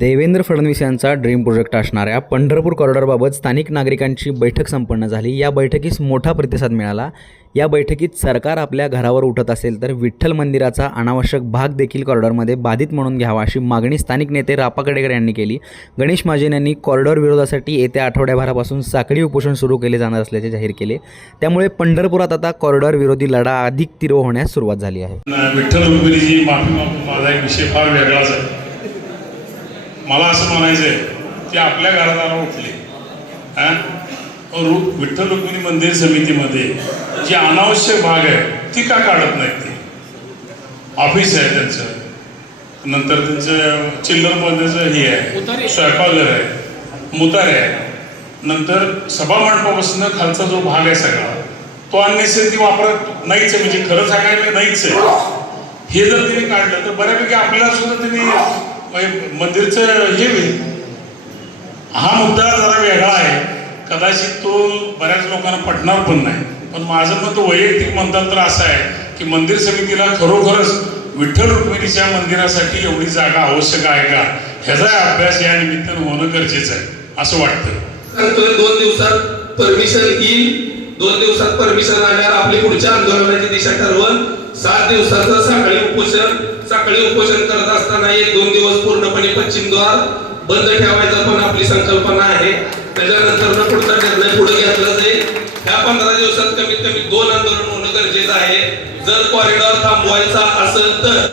देवेंद्र फडणवीस यांचा dream project असणाऱ्या पंढरपूर कॉरिडॉरबाबत स्थानिक नागरिकांची बैठक संपन्न झाली. या बैठकीस मोठा प्रतिसाद मिळाला. या बैठकीत सरकार आपल्या घरावर उठत असेल तर विठ्ठल मंदिराचा अनावश्यक भाग देखील कॉरिडॉरमध्ये बाधित म्हणून घ्यावा अशी मागणी स्थानिक नेते रापा कडेकर यांनी केली. गणेश महाजन यांनी कॉरिडॉर विरोधासाठी येत्या आठवड्याभरापासून साखळी उपोषण सुरू केले जाणार असल्याचे जाहीर केले. त्यामुळे पंढरपुरात आता कॉरिडॉर विरोधी लढा अधिक तीव्र होण्यास सुरुवात झाली आहे. विठ्ठल माझा एक विषय फार वेगळाच आहे. मला असं म्हणायचं आहे की आपल्या घरादारावर उठले. हा? विठ्ठल रुक्मिणी मंदिर समितीमध्ये जी अनावश्यक भाग आहे ती का काढत नाहीत ते? ऑफिस आहे त्यांचं. नंतर त्यांचं चिल्लर मध्येचं हे आहे स्वयंपाकघर आहे मुतारे आहे. नंतर सभा मंडपापासून खालचा जो भाग आहे सगळा तो अननेसेसरी वापरत नाहीच आहे. म्हणजे खरं सांगायला नाहीच आहे. हे जर त्यांनी काढलं तर बऱ्यापैकी आपल्याला सुद्धा त्यांनी म्हणजे मंदिरचं हे होईल. हा मुद्दा जरा वेगळा आहे. कदाचित तो बऱ्याच लोकांना पटणार पण नाही. पण माझं मत वैयक्तिक म्हणतात तर असं आहे की मंदिर समितीला खरोखरच विठ्ठल रुक्मिणीच्या मंदिरासाठी एवढी जागा आवश्यक आहे का? ह्याचा अभ्यास या निमित्तानं होणं गरजेचं आहे असं वाटतं. दोन दिवसात परमिशन येईल दोन दिवसात परमिशन आल्यावर आपली पुढच्या आंदोलनाची दिशा ठरवून सात दिवसाचं सकाळी उपोषण. सकाळी उपोषण करत असताना एक दोन दिवस पूर्णपणे पश्चिम द्वार बंद ठेवायचा पण आपली संकल्पना आहे. त्याच्यानंतर पुढचा निर्णय पुढे घेतला जाईल. ह्या पंधरा दिवसात कमीत कमी दोन आंदोलन होणं गरजेचं आहे. जर कॉरिडॉर थांबवायचा असेल तर.